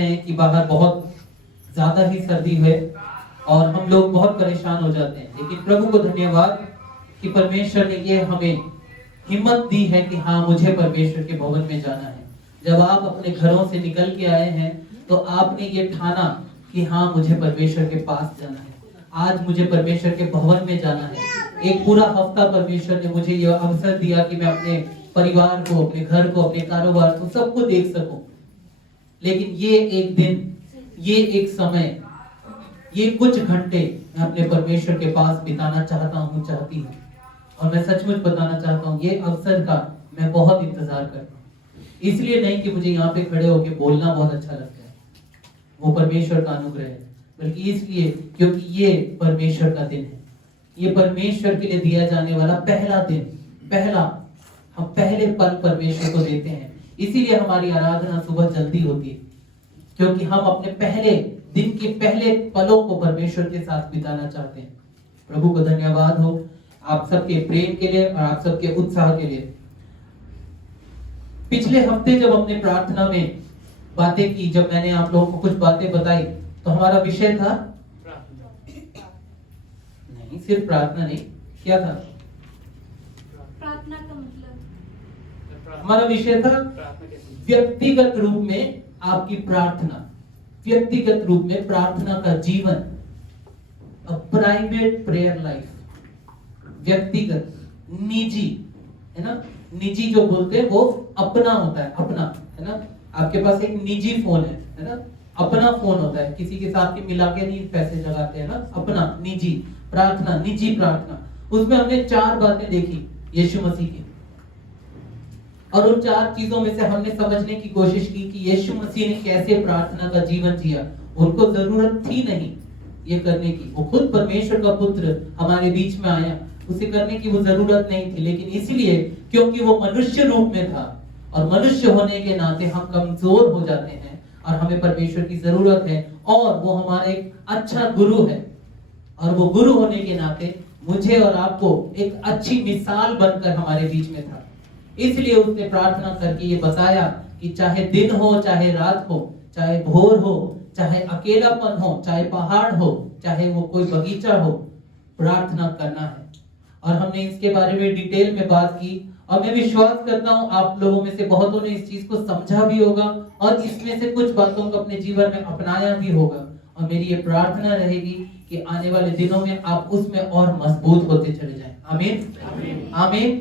हैं कि बाहर बहुत ज्यादा ही सर्दी है और हम लोग बहुत परेशान हो जाते हैं, लेकिन प्रभु को धन्यवाद कि परमेश्वर ने ये हमें हिम्मत दी है कि हाँ, मुझे परमेश्वर के भवन में जाना है। जब आप अपने घरों से निकल के आए हैं तो आपने ये ठाना कि हाँ, मुझे परमेश्वर के पास जाना है, आज मुझे परमेश्वर के भवन में जाना है। एक पूरा हफ्ता परमेश्वर ने मुझे यह अवसर दिया कि मैं अपने परिवार को, अपने घर को, अपने कारोबार को, सबको देख सकूं। लेकिन ये एक दिन, ये एक समय, ये कुछ घंटे मैं अपने परमेश्वर के पास बिताना चाहता हूँ, चाहती हूँ। और मैं सचमुच बताना चाहता हूँ, ये अवसर का मैं बहुत इंतजार करता हूँ। इसलिए नहीं कि मुझे यहाँ पे खड़े होकर बोलना बहुत अच्छा लगता है, वो परमेश्वर का अनुग्रह है, बल्कि इसलिए क्योंकि ये परमेश्वर का दिन है। ये परमेश्वर के लिए दिया जाने वाला पहला दिन, हम पहले पल परमेश्वर को देते हैं। इसीलिए हमारी आराधना सुबह जल्दी होती है, क्योंकि हम अपने पहले दिन के पहले पलों को परमेश्वर के साथ बिताना चाहते हैं। प्रभु को धन्यवाद हो आप सबके प्रेम के लिए और आप सबके उत्साह के लिए। पिछले हफ्ते जब हमने प्रार्थना में बातें की, जब मैंने आप लोगों को कुछ बातें बताई, तो हमारा विषय था नहीं, सिर्फ प्रार्थना नहीं, क्या था? प्रार्थना का मतलब हमारा विषय था व्यक्तिगत रूप में आपकी प्रार्थना, व्यक्तिगत रूप में प्रार्थना का जीवन, प्राइवेट प्रेयर लाइफ। व्यक्तिगत, निजी, है ना? निजी जो बोलते हैं वो अपना होता है, अपना, है ना? आपके पास एक निजी फोन है ना? अपना फोन होता है, किसी के साथ के मिला के नहीं पैसे लगाते हैं ना, अपना निजी प्रार्थना, निजी प्रार्थना। उसमें हमने 4 बातें देखी यीशु मसीह की, और उन 4 चीजों में से हमने समझने की कोशिश की कि यीशु मसीह ने कैसे प्रार्थना का जीवन जिया। उनको जरूरत थी नहीं ये करने की, वो खुद परमेश्वर का पुत्र हमारे बीच में आया, उसे करने की वो जरूरत नहीं थी, लेकिन इसलिए क्योंकि वो मनुष्य रूप में था, और मनुष्य होने के नाते हम कमजोर हो जाते हैं और हमें परमेश्वर की जरूरत है, और वो हमारा एक अच्छा गुरु है, और वो गुरु होने के नाते मुझे और आपको एक अच्छी मिसाल बनकर हमारे बीच में था। इसलिए उसने प्रार्थना करके ये बताया कि चाहे दिन हो, चाहे रात हो, चाहे भोर हो, चाहे अकेलापन हो, चाहे पहाड़ हो, चाहे वो कोई बगीचा हो, प्रार्थना करना है। और हमने इसके बारे में डिटेल में बात की, और मैं विश्वास करता हूं आप लोगों में से बहुतों ने इस चीज को समझा भी होगा और इसमें से कुछ बातों को अपने जीवन में अपनाया भी होगा। और मेरी ये प्रार्थना रहेगी कि आने वाले दिनों में आप उसमें और मजबूत होते चले जाएं। आमीन, आमीन।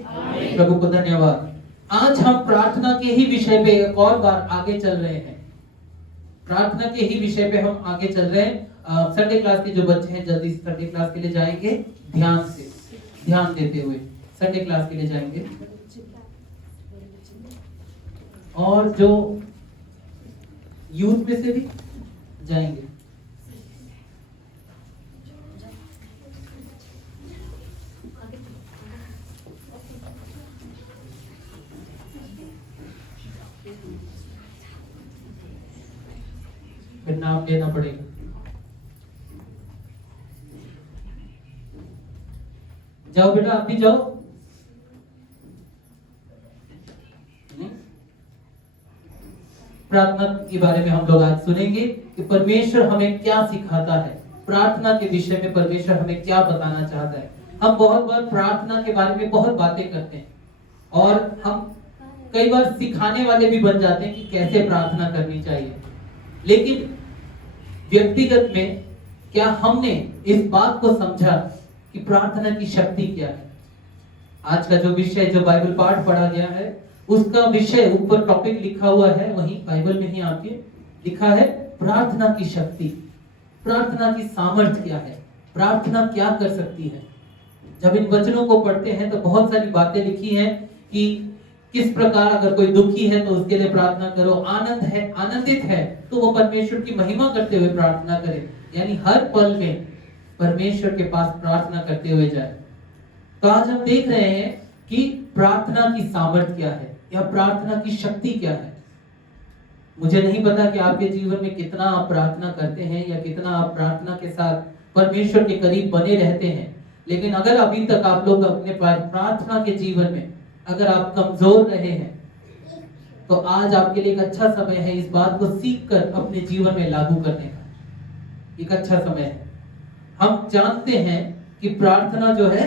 प्रभु को धन्यवाद। आज हम प्रार्थना के ही विषय पे एक और बार आगे चल रहे हैं, प्रार्थना के ही विषय पे हम आगे चल रहे हैं। संडे क्लास के जो बच्चे हैं जल्दी से संडे क्लास के लिए जाएंगे, ध्यान देते हुए संडे क्लास के लिए जाएंगे। और जो यूथ में से भी जाएंगे, फिर नाम लेना पड़ेगा। जाओ बेटा, आप भी जाओ। प्रार्थना के बारे में हम लोग आज सुनेंगे कि परमेश्वर हमें क्या सिखाता है, प्रार्थना के विषय में परमेश्वर हमें क्या बताना चाहता है। हम बहुत बार प्रार्थना के बारे में बहुत बातें करते हैं, और हम कई बार सिखाने वाले भी बन जाते हैं कि कैसे प्रार्थना करनी चाहिए, लेकिन व्यक्तिगत में क्या हमने इस बात को समझा कि प्रार्थना की शक्ति क्या है? आज का जो विषय, जो बाइबल पाठ पढ़ा गया है, उसका विषय ऊपर टॉपिक लिखा हुआ है, वहीं बाइबल में ही आपके लिखा है, प्रार्थना की शक्ति, प्रार्थना की सामर्थ्य क्या है, प्रार्थना क्या कर सकती है। जब इन वचनों को पढ़ते हैं तो बहुत सारी बातें लिखी हैं कि किस प्रकार अगर कोई दुखी है तो उसके लिए प्रार्थना करो, आनंदित है तो वो परमेश्वर की महिमा करते हुए प्रार्थना करे, यानी हर पल में परमेश्वर के पास प्रार्थना करते हुए जाए। तो आज हम देख रहे हैं कि प्रार्थना की सामर्थ्य क्या है, या प्रार्थना की शक्ति क्या है। मुझे नहीं पता कि आपके जीवन में कितना आप प्रार्थना करते हैं या कितना आप प्रार्थना के साथ परमेश्वर के करीब बने रहते हैं, लेकिन अगर अभी तक आप लोग अपने प्रार्थना के जीवन में अगर आप कमजोर रहे हैं तो आज आपके लिए एक अच्छा समय है इस बात को सीख कर अपने जीवन में लागू करने का। एक अच्छा समय है। हम जानते हैं कि प्रार्थना जो है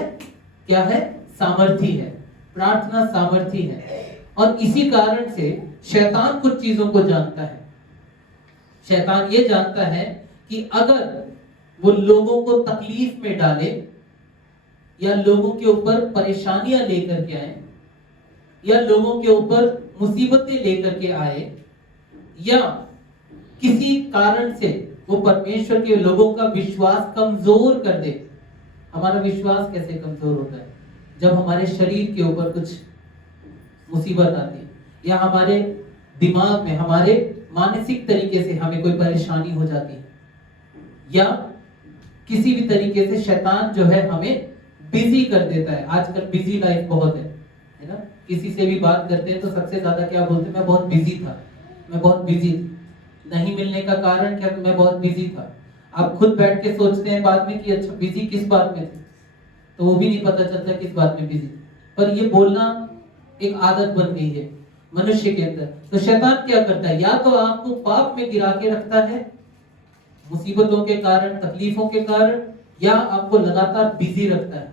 क्या है, सामर्थी है। प्रार्थना सामर्थी है और इसी कारण से शैतान कुछ चीजों को जानता है। शैतान ये जानता है कि अगर वो लोगों को तकलीफ में डाले या लोगों के ऊपर परेशानियां लेकर के आए या लोगों के ऊपर मुसीबतें लेकर के आए या किसी कारण से वो परमेश्वर के लोगों का विश्वास कमजोर कर दे। हमारा विश्वास कैसे कमजोर होता है? जब हमारे शरीर के ऊपर कुछ मुसीबत आती है या हमारे दिमाग में, हमारे मानसिक तरीके से हमें कोई परेशानी हो जाती है या किसी भी तरीके से शैतान जो है हमें बिजी कर देता है। आजकल बिजी लाइफ बहुत है ना? किसी से भी बात करते हैं तो सबसे ज्यादा क्या बोलते हैं? मैं बहुत बिजी था, मैं बहुत बिजी थी। नहीं मिलने का कारण क्या? मैं बहुत बिजी था। आप खुद बैठ के सोचते हैं बाद में कि अच्छा बिजी किस बात में थे, तो वो भी नहीं पता चलता किस बात में बिजी। पर ये बोलना एक आदत बन गई है मनुष्य के अंदर। तो शैतान क्या करता है? या तो आपको पाप में गिरा के रखता है मुसीबतों के कारण, तकलीफों के कारण, या आपको लगातार बिजी रखता है।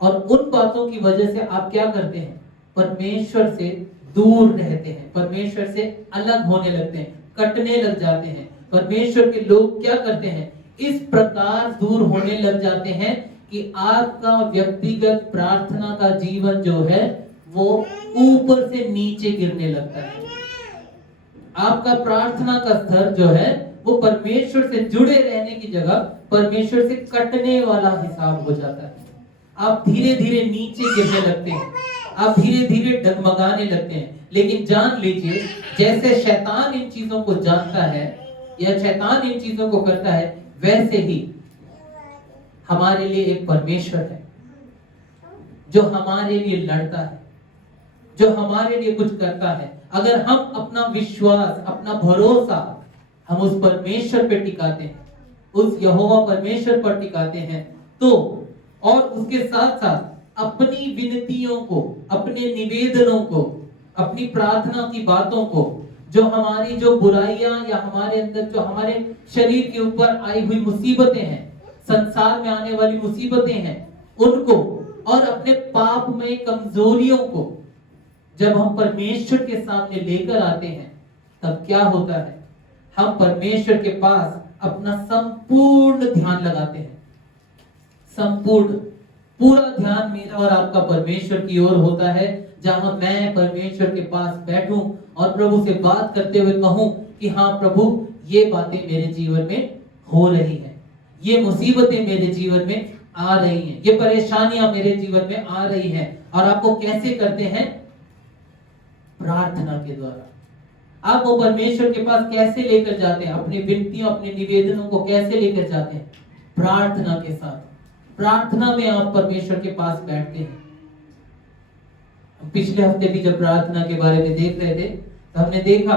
और उन बातों की वजह से आप क्या करते हैं? परमेश्वर से दूर रहते हैं, परमेश्वर से अलग होने लगते हैं, कटने लग जाते हैं। परमेश्वर के लोग क्या करते हैं? इस प्रकार दूर होने लग जाते हैं कि आपका व्यक्तिगत प्रार्थना का जीवन जो है वो ऊपर से नीचे गिरने लगता है। आपका प्रार्थना का स्तर जो है वो परमेश्वर से जुड़े रहने की जगह परमेश्वर से कटने वाला हिसाब हो जाता है। आप धीरे धीरे नीचे गिरने लगते हैं, आप धीरे धीरे डगमगाने लगते हैं। लेकिन जान लीजिए, जैसे शैतान इन चीजों को जानता है या शैतान इन चीजों को करता है, वैसे ही हमारे लिए एक परमेश्वर है जो हमारे लिए लड़ता है, जो हमारे लिए कुछ करता है। अगर हम अपना विश्वास, अपना भरोसा हम उस परमेश्वर पे टिकाते हैं, उस यहोवा परमेश्वर पर टिकाते हैं, तो और उसके साथ साथ अपनी विनतियों को, अपने निवेदनों को, अपनी प्रार्थना की बातों को, जो हमारी जो बुराइयां या हमारे अंदर जो हमारे शरीर के ऊपर आई हुई मुसीबतें हैं, संसार में आने वाली मुसीबतें हैं, उनको और अपने पाप में कमजोरियों को जब हम परमेश्वर के सामने लेकर आते हैं, तब क्या होता है? हम परमेश्वर के पास अपना संपूर्ण ध्यान लगाते हैं। संपूर्ण, पूरा ध्यान मेरा और आपका परमेश्वर की ओर होता है, जहां मैं परमेश्वर के पास बैठूं और प्रभु से बात करते हुए कहूं कि हाँ प्रभु, ये बातें मेरे जीवन में हो रही हैं, ये मुसीबतें मेरे जीवन में आ रही हैं, ये परेशानियां मेरे जीवन में आ रही हैं। और आपको कैसे करते हैं? प्रार्थना के द्वारा। आप वो परमेश्वर के पास कैसे लेकर जाते हैं? अपनी विनतियों, अपने निवेदनों को कैसे लेकर जाते हैं? प्रार्थना के साथ। प्रार्थना में आप परमेश्वर के पास बैठते हैं। पिछले हफ्ते भी जब प्रार्थना के बारे में देख रहे थे तो हमने देखा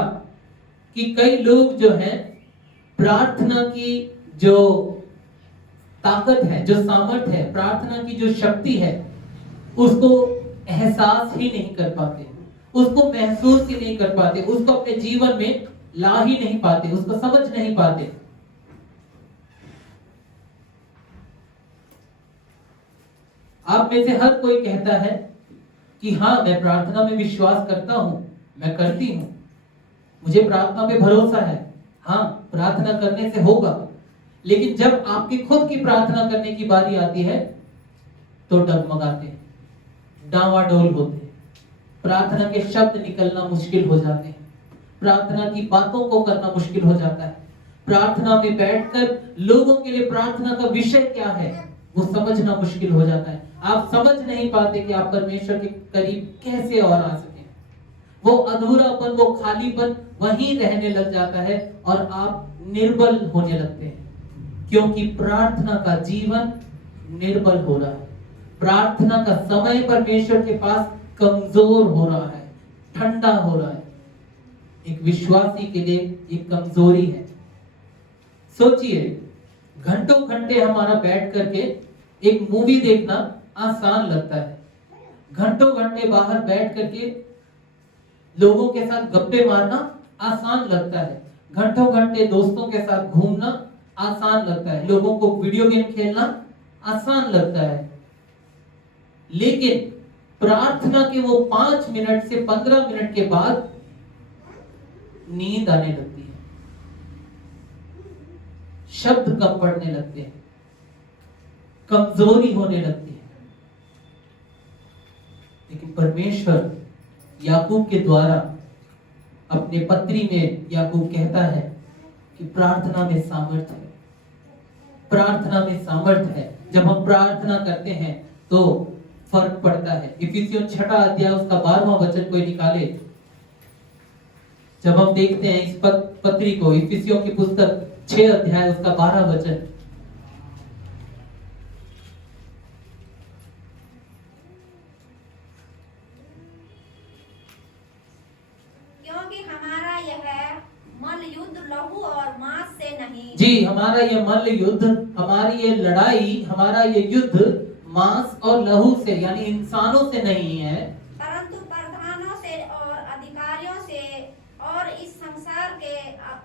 कि कई लोग जो हैं प्रार्थना की जो ताकत है, जो सामर्थ है, प्रार्थना की जो शक्ति है, उसको एहसास ही नहीं कर पाते, उसको महसूस ही नहीं कर पाते, उसको अपने जीवन में ला ही नहीं पाते, उसको समझ नहीं पाते। आप में से हर कोई कहता है कि हाँ, मैं प्रार्थना में विश्वास करता हूं, मैं करती हूं, मुझे प्रार्थना पे भरोसा है, हाँ प्रार्थना करने से होगा। लेकिन जब आपकी खुद की प्रार्थना करने की बारी आती है तो डगमगाते हैं, डावाडोल होते हैं, प्रार्थना के शब्द निकलना मुश्किल हो जाते हैं, प्रार्थना की बातों को करना मुश्किल हो जाता है। प्रार्थना में बैठकर लोगों के लिए प्रार्थना का विषय क्या है वो समझना मुश्किल हो जाता है। आप समझ नहीं पाते कि आप परमेश्वर के करीब कैसे और आ सके। वो अधूरापन, वो खालीपन वहीं रहने लग जाता है और आप निर्बल होने लगते हैं, क्योंकि प्रार्थना का जीवन निर्बल हो रहा है। प्रार्थना का समय परमेश्वर के पास कमजोर हो रहा है, ठंडा हो रहा है। एक विश्वासी के लिए एक कमजोरी है। सोचिए, घंटों घंटे हमारा बैठ करके एक मूवी देखना आसान लगता है, घंटों घंटे बाहर बैठ करके लोगों के साथ गप्पे मारना आसान लगता है, घंटों घंटे दोस्तों के साथ घूमना आसान लगता है, लोगों को वीडियो गेम खेलना आसान लगता है, लेकिन प्रार्थना के वो 5 मिनट से 15 मिनट के बाद नींद आने लगती है, शब्द कम पड़ने लगते हैं, कमजोरी होने लगती है। लेकिन परमेश्वर याकूब के द्वारा अपने पत्री में याकूब कहता है कि प्रार्थना में सामर्थ है, प्रार्थना में सामर्थ है। जब हम प्रार्थना करते हैं तो फर्क पड़ता है। इफिसियों 6 अध्याय उसका 12वां वचन कोई निकाले। जब हम देखते हैं इस पत्री को, इफिसियों की पुस्तक 6 अध्याय उसका 12 वचन, क्योंकि हमारा यह मल्ल युद्ध लहू और मांस से नहीं। जी, हमारा ये मल्ल युद्ध, हमारी ये लड़ाई, हमारा ये युद्ध मांस और लहू से यानी इंसानों से नहीं है, परंतु प्रधानों से और अधिकारियों से और इस संसार के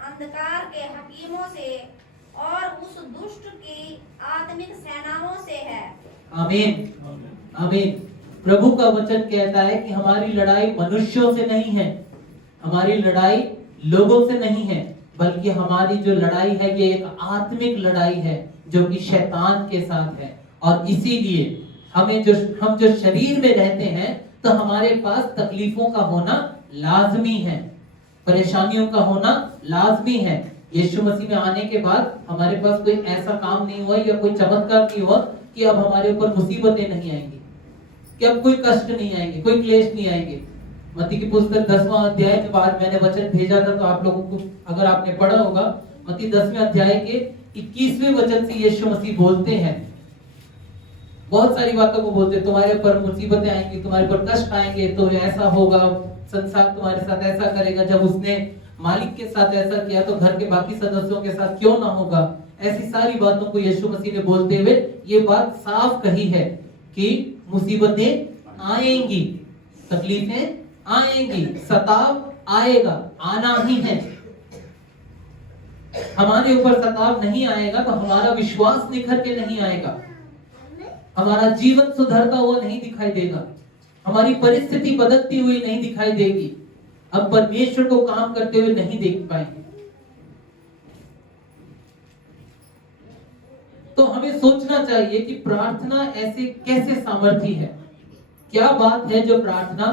अंधकार के हकीमों से और उस दुष्ट की आत्मिक सेनाओं से है। आमीन, आमीन। प्रभु का वचन कहता है कि हमारी लड़ाई मनुष्यों से नहीं है, हमारी लड़ाई लोगों से नहीं है, बल्कि हमारी जो लड़ाई है ये एक आत्मिक लड़ाई है जो कि शैतान के साथ है। और इसीलिए हम जो शरीर में रहते हैं तो हमारे पास तकलीफों का होना लाजमी है, परेशानियों का होना लाजमी है। यीशु मसीह में आने के बाद हमारे पास कोई ऐसा काम नहीं हुआ या कोई चमत्कार नहीं हुआ कि अब हमारे ऊपर मुसीबतें नहीं आएंगी, कि अब कोई कष्ट नहीं आएंगे, कोई क्लेश नहीं आएंगे। मत्ती की पुस्तक 10वां अध्याय के बाद मैंने वचन भेजा था, तो आप लोगों को अगर आपने पढ़ा होगा, मत्ती 10वें अध्याय के 21वें वचन से यीशु मसीह बोलते हैं, बहुत सारी बातों को बोलते हैं, तुम्हारे ऊपर मुसीबतें आएंगी, तुम्हारे ऊपर कष्ट आएंगे, तो ऐसा होगा, संसार तुम्हारे साथ ऐसा करेगा। जब उसने मालिक के साथ ऐसा किया तो घर के बाकी सदस्यों के साथ क्यों ना होगा। ऐसी सारी बातों को यीशु मसीह ने बोलते हुए ये बात साफ कही है कि मुसीबतें आएंगी, तकलीफें आएंगी, सताव आएगा, आना ही है। हमारे ऊपर सताव नहीं आएगा तो हमारा विश्वास निखर के नहीं आएगा, हमारा जीवन सुधरता हुआ नहीं दिखाई देगा, हमारी परिस्थिति बदलती हुई नहीं दिखाई देगी, हम परमेश्वर को काम करते हुए नहीं देख पाएंगे। तो हमें सोचना चाहिए कि प्रार्थना ऐसे कैसे सामर्थी है, क्या बात है जो प्रार्थना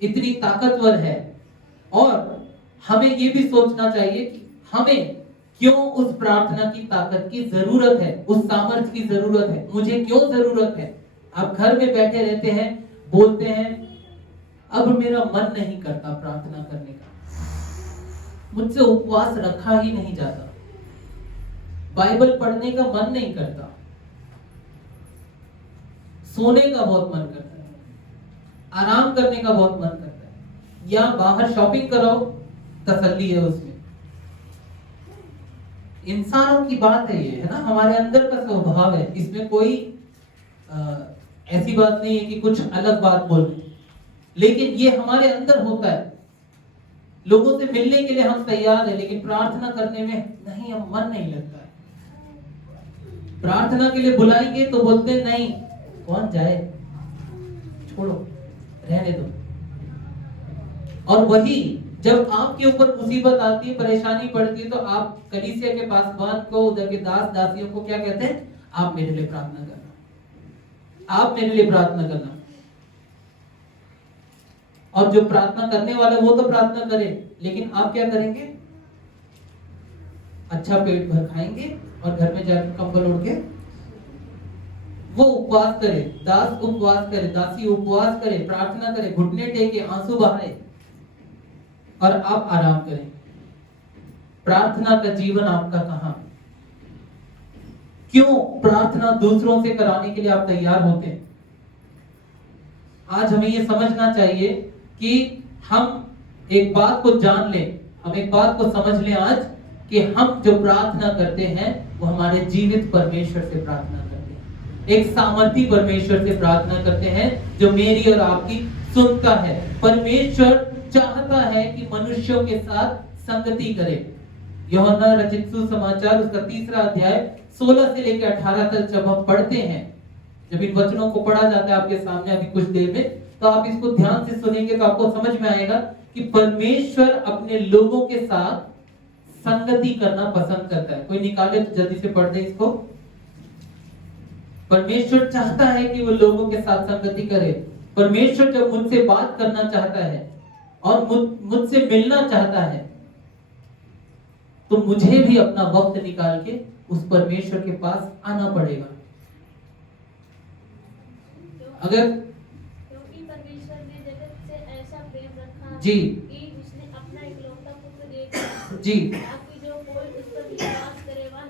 इतनी ताकतवर है। और हमें ये भी सोचना चाहिए कि हमें क्यों उस प्रार्थना की ताकत की जरूरत है, उस सामर्थ्य की जरूरत है, मुझे क्यों जरूरत है। आप घर में बैठे रहते हैं, बोलते हैं अब मेरा मन नहीं करता प्रार्थना करने का, मुझसे उपवास रखा ही नहीं जाता, बाइबल पढ़ने का मन नहीं करता, सोने का बहुत मन करता है, आराम करने का बहुत मन करता है, या बाहर शॉपिंग कराओ तसल्ली है उसमें। इंसानों की बात है ये, है ना, हमारे अंदर का स्वभाव है, इसमें कोई ऐसी बात नहीं है कि कुछ अलग बात बोल रहे, लेकिन ये हमारे अंदर होता है। लोगों से मिलने के लिए हम तैयार हैं, लेकिन प्रार्थना करने में नहीं, हम मन नहीं लगता है। प्रार्थना के लिए बुलाएंगे तो बोलते हैं नहीं, कौन जाए, छोड़ो, रहने दो। और वही जब आपके ऊपर मुसीबत आती है, परेशानी पड़ती है, तो आप कलीसिया के पासवान को, उधर के दास दासियों को क्या कहते हैं, आप मेरे लिए प्रार्थना करना, आप मेरे लिए प्रार्थना करना। और जो प्रार्थना करने वाला वो तो प्रार्थना करे, लेकिन आप क्या करेंगे, अच्छा पेट भर खाएंगे और घर में जाकर कंबल ओढ़ के वो उपवास करे, दास उपवास करे, दासी उपवास करे, प्रार्थना करे, घुटने टेके, आंसू बहाए, और आप आराम करें। प्रार्थना का जीवन आपका कहां? क्यों प्रार्थना दूसरों से कराने के लिए आप तैयार होते हैं? आज हमें यह समझना चाहिए कि हम एक बात को जान लें, हम एक बात को समझ लें आज, कि हम जो प्रार्थना करते हैं वो हमारे जीवित परमेश्वर से प्रार्थना करते हैं, एक सामर्थी परमेश्वर से प्रार्थना करते हैं जो मेरी और आपकी सुनता है। परमेश्वर चाहता है कि मनुष्यों के साथ संगति करे। यूहन्ना रचित सुसमाचार उसका 3रा अध्याय 16 से लेकर 18 तक जब हम पढ़ते हैं, जब इन वचनों को पढ़ा जाता है आपके सामने अभी कुछ देर में, तो आप इसको ध्यान से सुनेंगे तो आपको समझ में आएगा कि परमेश्वर अपने लोगों के साथ संगति करना पसंद करता है। कोई निकाले तो जल्दी से पढ़ दे इसको। परमेश्वर चाहता है कि वो लोगों के साथ संगति करे। परमेश्वर जब मुझसे बात करना चाहता है और मुझसे मिलना चाहता है, तो मुझे भी अपना वक्त निकाल के उस परमेश्वर के पास आना पड़ेगा। अगर क्योंकि परमेश्वर ने जगत से ऐसा प्रेम रखा जी कि उसने अपना इकलौता पुत्र दे दिया जी ताकि जो कोई उस पर विश्वास करे वह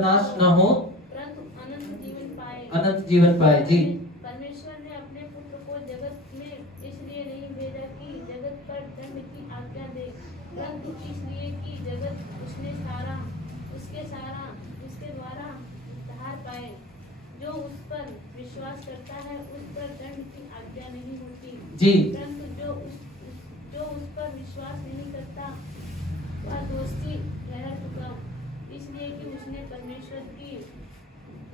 नाश न हो परंतु अनंत जीवन पाए। अनंत जीवन पाए। जी परमेश्वर ने अपने पुत्र को जगत में इसलिए नहीं भेजा कि जगत पर दंड की आज्ञा दे, परंतु इसलिए कि जगत उसके द्वारा उद्धार पाए। जो उस पर विश्वास करता है उस पर दंड की आज्ञा नहीं होती जी, परंतु जो उस पर विश्वास नहीं करता वह दोषी रह चुका, इसलिए कि उसने परमेश्वर की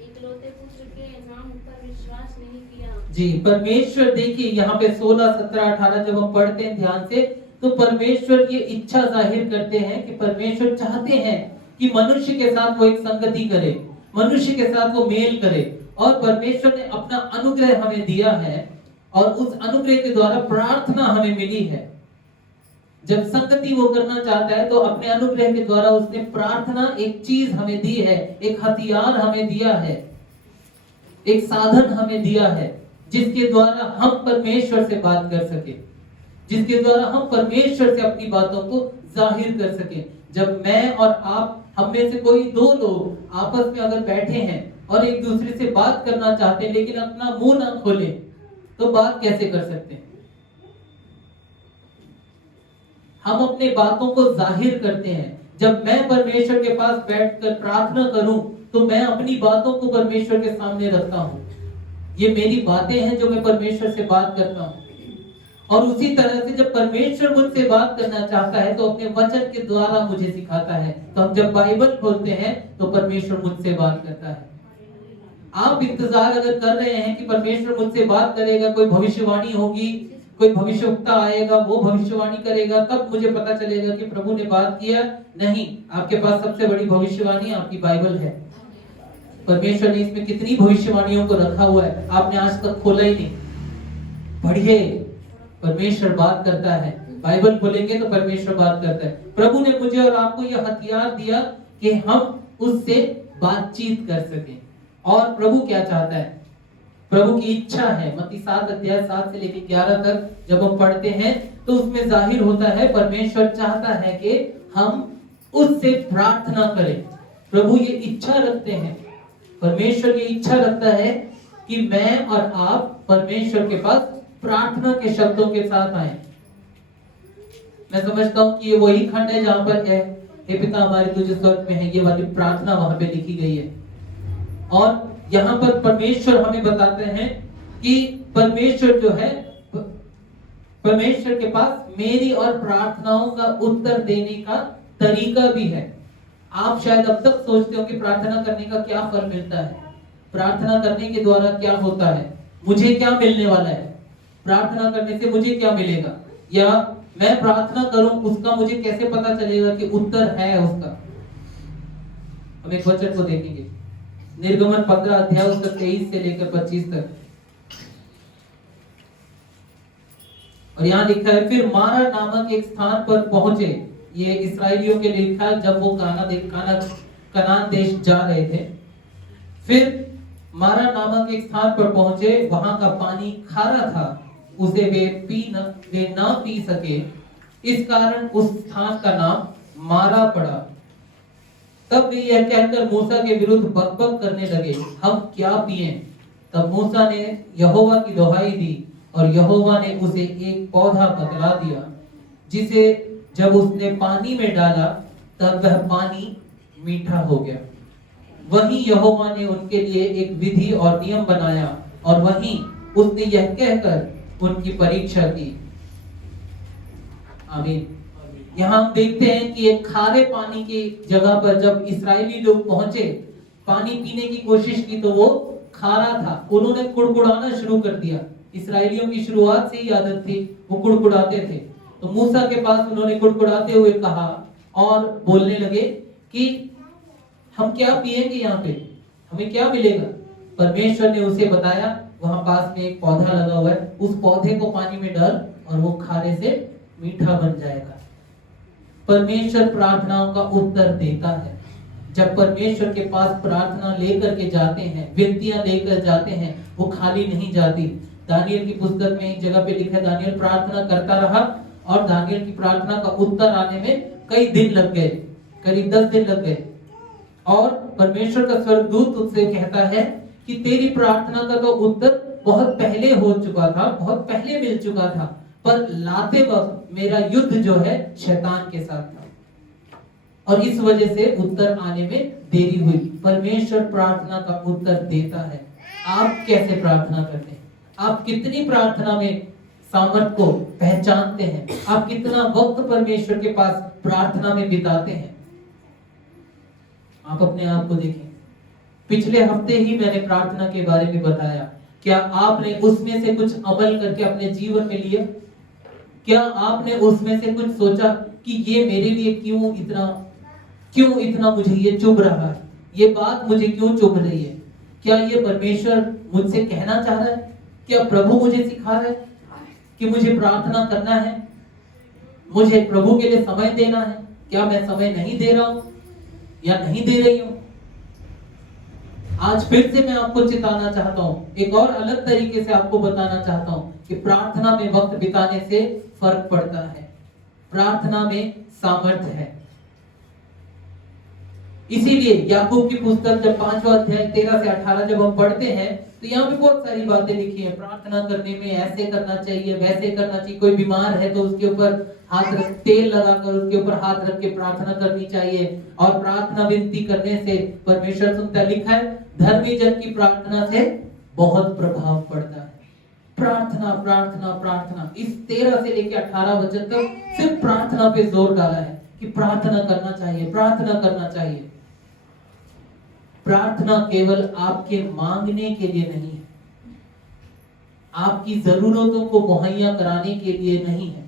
इकलौते पुत्र के नाम पर विश्वास नहीं किया। जी परमेश्वर, देखिए यहाँ पे 16, 17, 18 जब हम पढ़ते हैं ध्यान से, तो परमेश्वर ये इच्छा जाहिर करते हैं कि परमेश्वर चाहते हैं कि मनुष्य के साथ वो एक संगति करे, मनुष्य के साथ वो मेल करे। और परमेश्वर ने अपना अनुग्रह हमें दिया है और उस अनुग्रह के द्वारा प्रार्थना हमें मिली है। जब संगति वो करना चाहता है तो अपने अनुग्रह के द्वारा उसने प्रार्थना एक चीज हमें दी है, एक हथियार हमें दिया है, एक साधन हमें दिया है, जिसके द्वारा हम परमेश्वर से बात कर सके, जिसके द्वारा हम परमेश्वर से अपनी बातों को जाहिर कर सके। जब मैं और आप, हम में से कोई 2 लोग आपस में अगर बैठे हैं और एक दूसरे से बात करना चाहते हैं लेकिन अपना मुंह ना खोले, तो बात कैसे कर सकते हैं? हम अपने बातों को जाहिर करते हैं। जब मैं परमेश्वर के पास बैठकर प्रार्थना करूं तो मैं अपनी बातों को परमेश्वर के सामने रखता हूं। ये मेरी बातें हैं जो मैं परमेश्वर से बात करता हूं। और उसी तरह से जब परमेश्वर मुझसे बात करना चाहता है तो अपने वचन के द्वारा मुझे सिखाता है। तो हम जब बाइबल खोलते हैं तो परमेश्वर मुझसे बात करता है। आप इंतजार अगर कर रहे हैं कि परमेश्वर मुझसे बात करेगा, कोई भविष्यवाणी होगी, कोई भविष्यवक्ता आएगा, वो भविष्यवाणी करेगा, तब मुझे पता चलेगा कि प्रभु ने बात किया, नहीं, आपके पास सबसे बड़ी भविष्यवाणी आपकी बाइबल है। परमेश्वर ने इसमें कितनी भविष्यवाणियों को रखा हुआ है, आपने आज तक खोला ही नहीं। पढ़िए, परमेश्वर बात करता है। बाइबल खोलेंगे तो परमेश्वर बात करता है। प्रभु ने मुझे और आपको यह हथियार दिया कि हम उससे बातचीत कर सकें। और प्रभु क्या चाहता है? प्रभु की इच्छा है। मत्ती 7 अध्याय 7 से लेकर 11 तक जब हम पढ़ते हैं तो उसमें जाहिर होता है परमेश्वर चाहता है कि हम उससे प्रार्थना करें। प्रभु ये इच्छा रखते हैं, परमेश्वर ये इच्छा रखता है कि मैं और आप परमेश्वर के पास प्रार्थना के शब्दों के साथ आए। मैं समझता हूं कि ये वही खंड है जहां पर है, हे पिता हमारे तुझे स्वर्ग में है, ये वाली प्रार्थना वहां पे लिखी गई है। और यहाँ पर परमेश्वर हमें बताते हैं कि परमेश्वर जो है, परमेश्वर के पास मेरी और प्रार्थनाओं का उत्तर देने का तरीका भी है। आप शायद अब तक सोचते हो कि प्रार्थना करने का क्या फल मिलता है, प्रार्थना करने के द्वारा क्या होता है, मुझे क्या मिलने वाला है, प्रार्थना करने से मुझे क्या मिलेगा, या मैं प्रार्थना करूं उसका मुझे कैसे पता चलेगा कि उत्तर है उसका। हम एक वचन को देखेंगे, निर्गमन 15 अध्याय उसका 23 से लेकर 25 तक। और यहाँ लिखा है, फिर मारा नामक एक स्थान पर पहुंचे। ये इसराइलियों के लिए लिखा जब वो कनान देश जा रहे थे। फिर मारा नामक एक स्थान पर पहुंचे, वहां का पानी खारा था, उसे वे ना पी सके, इस कारण उस स्थान का नाम मारा पड़ा। तब वे यह कहकर मूसा के विरुद्ध बकबक करने लगे, हम क्या पिएं? तब मूसा ने यहोवा की दुहाई दी और यहोवा ने उसे एक पौधा बतला दिया, जिसे जब उसने पानी में डाला तब वह पानी मीठा हो गया। वहीं यहोवा ने उनके लिए एक विधि और नियम बनाया और वहीं उसने यह कहकर उनकी परीक्षा की, आमीन। यहाँ हम देखते हैं कि एक खारे पानी की जगह पर जब इस्राएली लोग पहुंचे, पानी पीने की कोशिश की तो वो खारा था। उन्होंने कुड़कुड़ाना शुरू कर दिया। इस्राएलियों की शुरुआत से ही आदत थी, वो कुड़कुड़ाते थे। तो मूसा के पास उन्होंने कुड़कुड़ाते हुए कहा और बोलने लगे कि हम क्या पिएंगे, यहाँ पे हमें क्या मिलेगा। परमेश्वर ने उसे बताया, वहां पास में एक पौधा लगा हुआ है, उस पौधे को पानी में डाल और वो खारे से मीठा बन जाएगा। परमेश्वर प्रार्थनाओं का उत्तर देता है। जब परमेश्वर के पास प्रार्थना लेकर के जाते हैं, विनतियां लेकर जाते हैं, वो खाली नहीं जाती। दानियल की पुस्तक में एक जगह पे लिखा है, दानियल प्रार्थना करता रहा और दानियल की प्रार्थना का उत्तर आने में कई दिन लग गए, करीब 10 दिन लग गए। और परमेश्वर का स्वर्गदूत उससे कहता है कि तेरी प्रार्थना का तो उत्तर बहुत पहले हो चुका था, बहुत पहले मिल चुका था, पर लाते वक्त मेरा युद्ध जो है शैतान के साथ था और इस वजह से उत्तर आने में देरी हुई। परमेश्वर प्रार्थना का उत्तर देता है। आप कैसे प्रार्थना करते हैं? आप कितनी प्रार्थना में सामर्थ को पहचानते हैं? आप कितना वक्त परमेश्वर के पास प्रार्थना में बिताते हैं? आप अपने आप को देखें। पिछले हफ्ते ही मैंने प्रार्थना के बारे में बताया। क्या आपने उसमें से कुछ अमल करके अपने जीवन में लिया? क्या आपने उसमें से कुछ सोचा कि ये मेरे लिए क्यों इतना मुझे ये चुभ रहा है, ये बात मुझे क्यों चुभ रही है? क्या ये परमेश्वर मुझसे कहना चाह रहा है? क्या प्रभु मुझे सिखा रहा है कि मुझे प्रार्थना करना है, मुझे प्रभु के लिए समय देना है? क्या मैं समय नहीं दे रहा हूं या नहीं दे रही हूं? आज फिर से मैं आपको चिताना चाहता हूं, एक और अलग तरीके से आपको बताना चाहता हूं कि प्रार्थना में वक्त बिताने से फर्क पड़ता है, प्रार्थना में सामर्थ्य है। इसीलिए याकूब की पुस्तक जब 5वां अध्याय 13 से 18 जब हम पढ़ते हैं तो यहाँ पे बहुत सारी बातें लिखी है। प्रार्थना करने में ऐसे करना चाहिए, वैसे करना चाहिए। कोई बीमार है तो उसके ऊपर हाथ रख, तेल लगाकर उसके ऊपर हाथ रख के प्रार्थना करनी चाहिए और प्रार्थना विनती करने से परमेश्वर सुनता। लिखा है धर्मी जन की प्रार्थना से बहुत प्रभाव पड़ता है। प्रार्थना प्रार्थना प्रार्थना, इस 13 से लेकर 18 वचन तक सिर्फ प्रार्थना पे जोर डाला है कि प्रार्थना करना चाहिए, प्रार्थना करना चाहिए। प्रार्थना केवल आपके मांगने के लिए नहीं है, आपकी जरूरतों को मुहैया कराने के लिए नहीं है।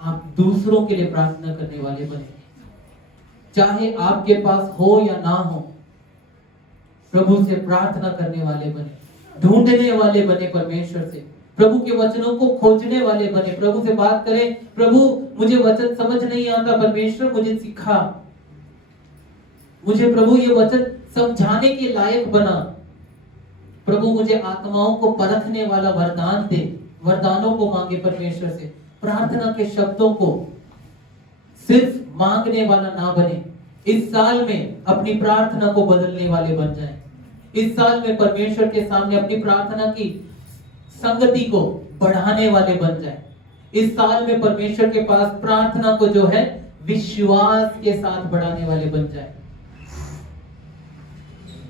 आप दूसरों के लिए प्रार्थना करने वाले बने, चाहे आपके पास हो या ना हो। प्रभु से प्रार्थना करने वाले बने, ढूंढने वाले बने परमेश्वर से, प्रभु के वचनों को खोजने वाले बने। प्रभु से बात करें, प्रभु मुझे वचन समझ नहीं आता, परमेश्वर मुझे सिखा, मुझे प्रभु ये वचन समझाने के लायक बना। प्रभु मुझे आत्माओं को परखने वाला वरदान दे, वरदानों को मांगे परमेश्वर से। प्रार्थना के शब्दों को सिर्फ मांगने वाला ना बने। इस साल में अपनी प्रार्थना को बदलने वाले बन जाएं। इस साल में परमेश्वर के सामने अपनी प्रार्थना की संगति को बढ़ाने वाले बन जाएं। इस साल में परमेश्वर के पास प्रार्थना को जो है विश्वास के साथ बढ़ाने वाले बन जाएं।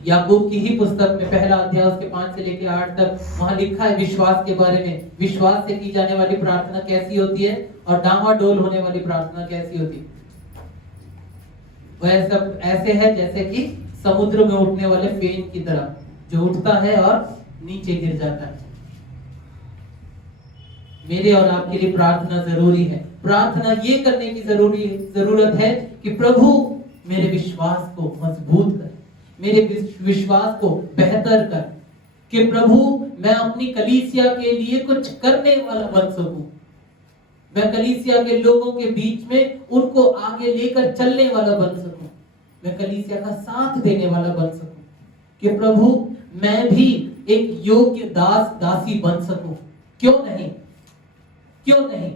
याकूब की ही पुस्तक में पहला अध्याय उसके 5 से लेकर 8 तक वहां लिखा है विश्वास के बारे में। विश्वास से की जाने वाली प्रार्थना कैसी होती है और डामाडोल होने वाली प्रार्थना कैसी होती है। वह सब ऐसे है जैसे कि समुद्र में उठने वाले फेन की तरह, जो उठता है और नीचे गिर जाता है। मेरे और आपके लिए प्रार्थना जरूरी है। प्रार्थना ये करने की जरूरत है कि प्रभु मेरे विश्वास को मजबूत कर, मेरे विश्वास को बेहतर कर, कि प्रभु मैं अपनी कलीसिया के लिए कुछ करने वाला बन सकूं, मैं कलीसिया के लोगों के बीच में उनको आगे लेकर चलने वाला बन सकूं, मैं कलीसिया का साथ देने वाला बन सकूं, कि प्रभु मैं भी एक योग्य दास दासी बन सकूं। क्यों नहीं, क्यों नहीं?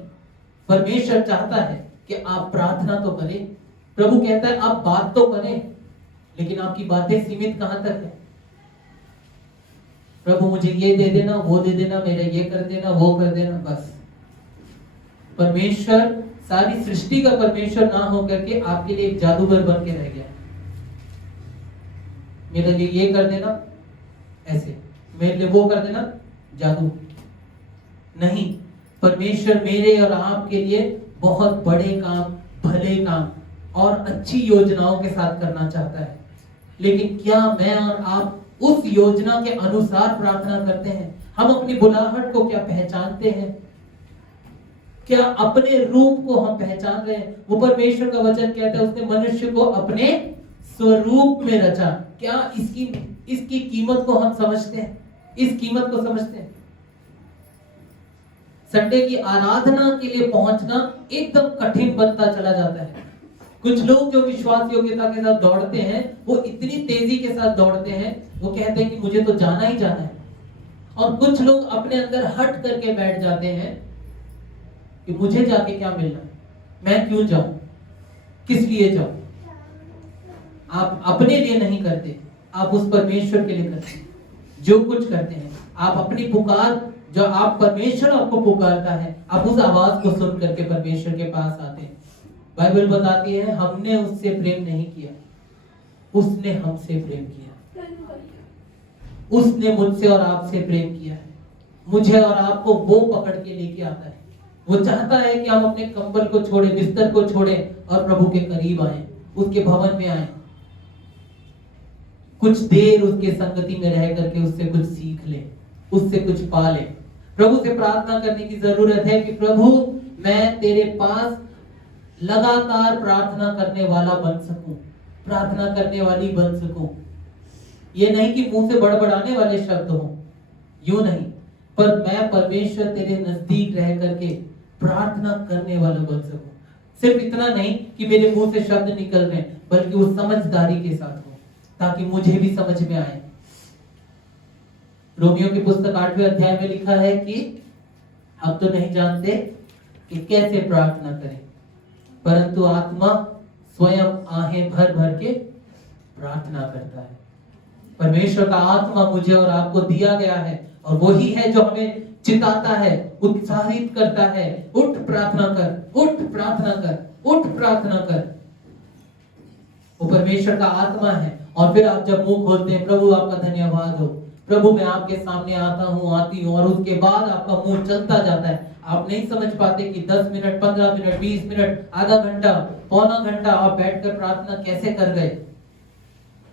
परमेश्वर चाहता है कि आप प्रार्थना तो करें। प्रभु कहता है आप बात तो करें, लेकिन आपकी बातें सीमित कहां तक है? प्रभु मुझे ये दे देना, वो दे देना, मेरा ये कर देना, वो कर देना, बस। परमेश्वर सारी सृष्टि का परमेश्वर ना होकर के आपके लिए एक जादूगर बन के रह गया। मेरे लिए ये कर देना ऐसे, मेरे लिए वो कर देना जादू नहीं। परमेश्वर मेरे और आपके लिए बहुत बड़े काम, भले काम और अच्छी योजनाओं के साथ करना चाहता है। लेकिन क्या मैं और आप उस योजना के अनुसार प्रार्थना करते हैं? हम अपनी बुलाहट को क्या पहचानते हैं? क्या अपने रूप को हम पहचान रहे हैं? वो परमेश्वर का वचन कहता है उसने मनुष्य को अपने स्वरूप में रचा। क्या इसकी कीमत को हम समझते हैं? इस कीमत को समझते हैं? संडे की आराधना के लिए पहुंचना एकदम कठिन बनता चला जाता है। कुछ लोग जो विश्वास योग्यता के साथ दौड़ते हैं वो इतनी तेजी के साथ दौड़ते हैं, वो कहते हैं कि मुझे तो जाना ही जाना है। और कुछ लोग अपने अंदर हट करके बैठ जाते हैं कि मुझे जाके क्या मिलना, मैं क्यों जाऊं, किस लिए जाऊं। आप अपने लिए नहीं करते, आप उस परमेश्वर के लिए करते हैं। जो कुछ करते हैं आप अपनी पुकार, जो आप परमेश्वर आपको पुकारता है, आप उस आवाज को सुन करके परमेश्वर के पास आते हैं। बाइबल बताती है हमने उससे प्रेम नहीं किया, उसने हमसे प्रेम किया। उसने मुझसे और आपसे प्रेम किया है। मुझे और आपको वो पकड़ के लेके आता है। वो चाहता है कि हम अपने कंबल को छोड़े, बिस्तर को छोड़े और प्रभु के करीब आए, उसके भवन में आए, कुछ देर उसके संगति में रह करके उससे कुछ सीख ले, उससे कुछ पा ले। प्रभु से प्रार्थना करने की जरूरत है कि प्रभु मैं तेरे पास लगातार प्रार्थना करने वाला बन सकूं, प्रार्थना करने वाली बन सकूं। ये नहीं कि मुंह से बड़बड़ाने वाले शब्द हो, यूं नहीं, पर मैं परमेश्वर तेरे नजदीक रह करके प्रार्थना करने वाला बन सकूं। सिर्फ इतना नहीं कि मेरे मुंह से शब्द निकल रहे हैं, बल्कि वो समझदारी के साथ हो, ताकि मुझे भी समझ में आए। रोमियो की पुस्तक 8वें अध्याय में लिखा है कि हम तो नहीं जानते कि कैसे प्रार्थना करें, परंतु आत्मा स्वयं आहें भर भर के प्रार्थना करता है। परमेश्वर का आत्मा मुझे और आपको दिया गया है, और वही है जो हमें चिताता है, उत्साहित करता है, उठ प्रार्थना कर, उठ प्रार्थना कर, उठ प्रार्थना कर। वो परमेश्वर का आत्मा है। और फिर आप जब मुंह खोलते हैं, प्रभु आपका धन्यवाद हो, प्रभु मैं आपके सामने आता हूँ, आती हूँ, और उसके बाद आपका मुंह चलता जाता है। आप नहीं समझ पाते कि 10 मिनट, 15 मिनट, 20 मिनट, आधा घंटा, पौना घंटा आप बैठकर प्रार्थना कैसे कर गए।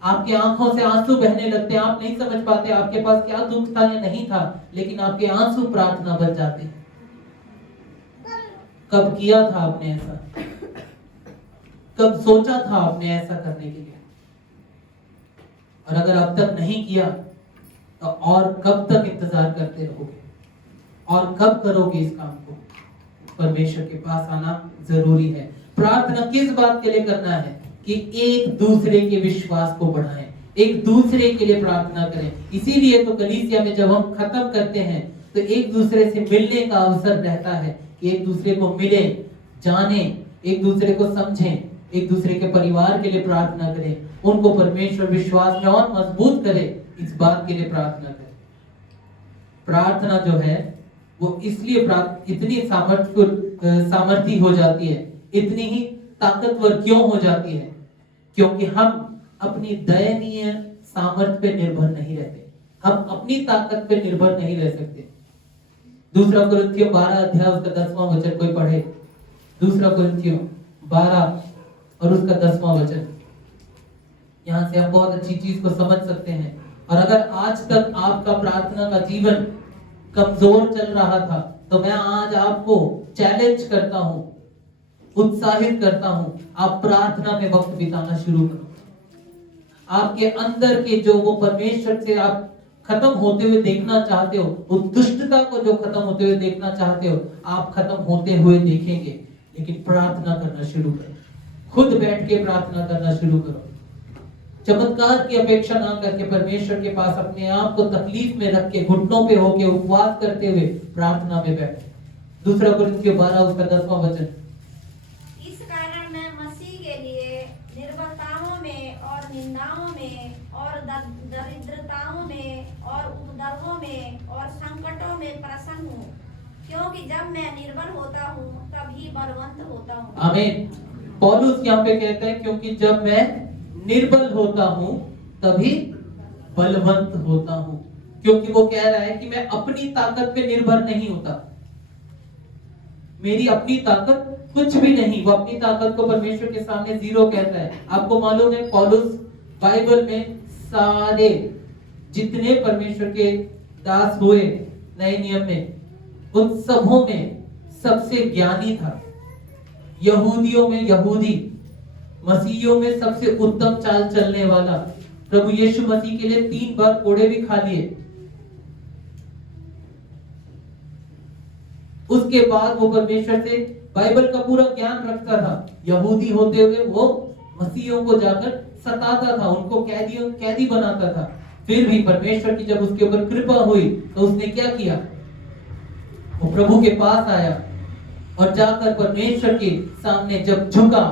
आपके आंखों से आंसू बहने लगते हैं, आप नहीं समझ पाते आपके पास क्या दुख था या नहीं था, लेकिन आपके आंसू प्रार्थना बन जाते हैं। कब किया था आपने ऐसा? कब सोचा था आपने ऐसा करने के लिए? और अगर अब तक नहीं किया तो और कब तक इंतजार करते रहोगे, और कब करोगे इस काम को? परमेश्वर के पास आना जरूरी है। प्रार्थना किस बात के लिए करना है? कि एक दूसरे के विश्वास को बढ़ाएं, एक दूसरे के लिए प्रार्थना करें। इसीलिए तो कलीसिया में जब हम खत्म करते हैं तो एक दूसरे से मिलने का अवसर रहता है कि एक दूसरे को मिले, जाने, एक दूसरे को समझें, एक दूसरे के परिवार के लिए प्रार्थना करें, उनको परमेश्वर विश्वास में और मजबूत करे, इस बात के लिए प्रार्थना करें। प्रार्थना जो है वो इसलिए इतनी सामर्थ्य हो जाती है, इतनी ही ताकतवर क्यों हो जाती है? क्योंकि हम अपनी दयनीय सामर्थ्य पे निर्भर नहीं रहते, हम अपनी ताकत पे निर्भर नहीं रह सकते। दूसरा कुरिन्थियों 12 अध्याय उसका 10वां वचन कोई पढ़े। दूसरा कुरिन्थियों 12 और उसका 10वां वचन। यहाँ से हम बहुत अच्छी चीज को समझ सकते हैं। और अगर आज तक आपका प्रार्थना का जीवन कमजोर चल रहा था, तो मैं आज आपको चैलेंज करता हूं, उत्साहित करता हूं, आप प्रार्थना में वक्त बिताना शुरू करो। आपके अंदर के जो वो परमेश्वर से आप खत्म होते हुए देखना चाहते हो, उस दुष्टता को जो खत्म होते हुए देखना चाहते हो, आप खत्म होते हुए देखेंगे। लेकिन प्रार्थना करना शुरू करो, खुद बैठ के प्रार्थना करना शुरू करो। चमत्कार की अपेक्षा ना करके परमेश्वर के पास अपने आप को तकलीफ में रख के, घुटनों पे होके उपवास करते हुए प्रार्थना में बैठे। दूसरा कुरिन्थियों 12 उसका 10वां वचन। इस कारण मैं मसीह के लिए निर्बलताओं में और निंदाओं में और दरिद्रताओं में और उपद्रवों में और संकटों में प्रसन्न हूँ, क्योंकि जब मैं निर्बल होता हूँ तभी बलवंत होता हूँ। आमीन। पौलुस यहाँ पे कहते हैं क्योंकि जब मैं निर्बल होता हूं तभी बलवंत होता हूं। क्योंकि वो कह रहा है कि मैं अपनी ताकत पे निर्भर नहीं होता, मेरी अपनी ताकत कुछ भी नहीं। वो अपनी ताकत को परमेश्वर के सामने जीरो कहता है। आपको मालूम है पौलुस बाइबल में सारे जितने परमेश्वर के दास हुए नए नियम में, उन सबों में सबसे ज्ञानी था। यहूदियों में यहूदी, मसीहियों में सबसे उत्तम चाल चलने वाला। प्रभु यीशु मसीह के लिए 3 बार कोड़े भी खा लिए। उसके बाद वो परमेश्वर से बाइबल का पूरा ज्ञान रखता था। यहूदी होते हुए वो मसीहियों को जाकर सताता था, उनको कैदी बनाता था। फिर भी परमेश्वर की जब उसके ऊपर कृपा हुई तो उसने क्या किया? वो प्रभु के पास आया और जाकर परमेश्वर के सामने जब झुका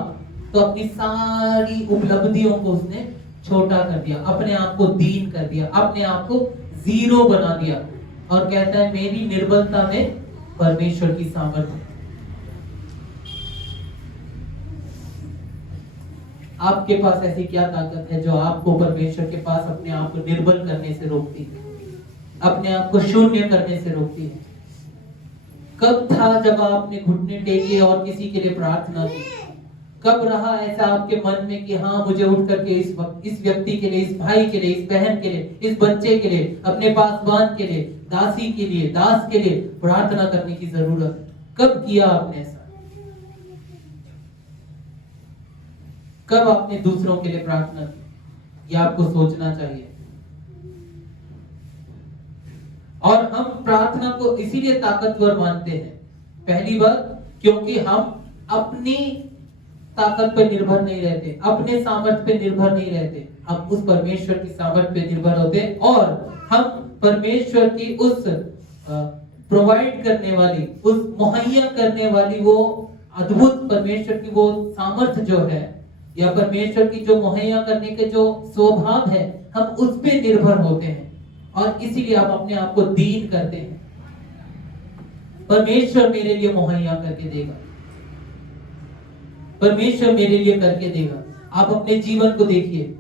तो अपनी सारी उपलब्धियों को उसने छोटा कर दिया, अपने आप को दीन कर दिया, अपने आप को जीरो बना दिया और कहता है मेरी निर्बलता में परमेश्वर की सामर्थ्य। आपके पास ऐसी क्या ताकत है जो आपको परमेश्वर के पास अपने आप को निर्बल करने से रोकती है, अपने आप को शून्य करने से रोकती है? कब था जब आपने घुटने टेके और किसी के लिए प्रार्थना की? कब रहा ऐसा आपके मन में कि हाँ मुझे उठ करके इस व्यक्ति के लिए, इस भाई के लिए, इस बहन के लिए, इस बच्चे के लिए, अपने पासवान के लिए, दासी के लिए, दास के लिए प्रार्थना करने की जरूरत? कब किया आपने ऐसा? कब आपने दूसरों के लिए प्रार्थना की? यह आपको सोचना चाहिए। और हम प्रार्थना को इसीलिए ताकतवर मानते हैं। पहली बात, क्योंकि हम अपनी ताकत पर निर्भर नहीं रहते, अपने सामर्थ्य पे निर्भर नहीं रहते, हम उस परमेश्वर की सामर्थ्य पे निर्भर होते हैं और हम परमेश्वर की उस प्रोवाइड करने वाली, उस मुहैया करने वाली वो अद्भुत परमेश्वर की वो सामर्थ्य जो है, या परमेश्वर की जो मुहैया करने के जो स्वभाव है, हम उस पे निर्भर होते हैं और इसीलिए हम अपने आप को दीन करते हैं। परमेश्वर मेरे लिए मुहैया करके देगा, परमेश्वर मेरे लिए करके देगा। आप अपने जीवन को देखिए,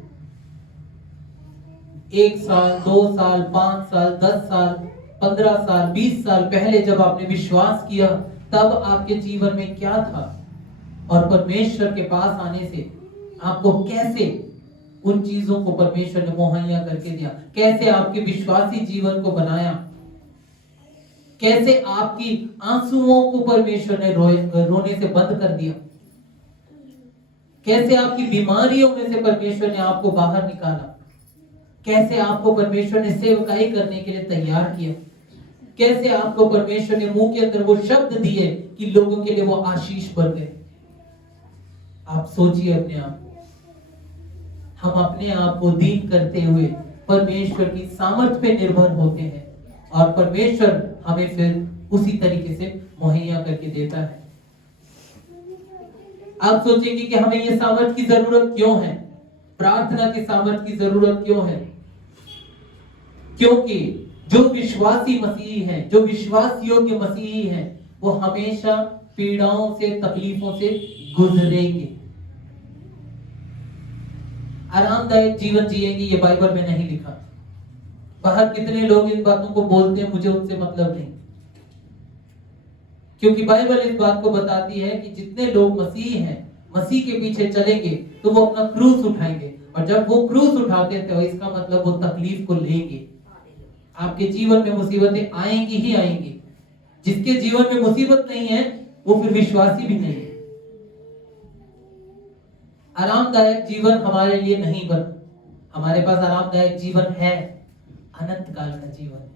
1 साल, 2 साल, 5 साल, 10 साल, 15 साल, 20 साल पहले जब आपने विश्वास किया तब आपके जीवन में क्या था, और परमेश्वर के पास आने से आपको कैसे उन चीजों को परमेश्वर ने मुहैया करके दिया, कैसे आपके विश्वासी जीवन को बनाया, कैसे आपकी आंसुओं को परमेश्वर ने रोने से बंद कर दिया, कैसे आपकी बीमारियों में से परमेश्वर ने आपको बाहर निकाला, कैसे आपको परमेश्वर ने सेवकाई करने के लिए तैयार किया, कैसे आपको परमेश्वर ने मुंह के अंदर वो शब्द दिए कि लोगों के लिए वो आशीष बन गए। आप सोचिए अपने आप, हम अपने आप को दीन करते हुए परमेश्वर की सामर्थ्य पे निर्भर होते हैं और परमेश्वर हमें फिर उसी तरीके से मुहैया करके देता है। आप सोचेंगे कि हमें ये सामर्थ्य की जरूरत क्यों है, प्रार्थना की सामर्थ्य की जरूरत क्यों है? क्योंकि जो विश्वासी मसीही हैं, जो विश्वास योग्य मसीही हैं, वो हमेशा पीड़ाओं से, तकलीफों से गुजरेंगे। आरामदायक जीवन जिएंगे ये बाइबल में नहीं लिखा। बाहर कितने लोग इन बातों को बोलते हैं, मुझे उनसे मतलब नहीं, क्योंकि बाइबल इस बात को बताती है कि जितने लोग मसीह हैं, मसीह के पीछे चलेंगे तो वो अपना क्रूस उठाएंगे, और जब वो क्रूस उठाते हैं तो इसका मतलब वो तकलीफ को लेंगे। आपके जीवन में मुसीबतें आएंगी ही आएंगी। जिसके जीवन में मुसीबत नहीं है वो फिर विश्वासी भी नहीं है। आरामदायक जीवन हमारे लिए नहीं बना, हमारे पास आरामदायक जीवन है, अनंत काल का जीवन है।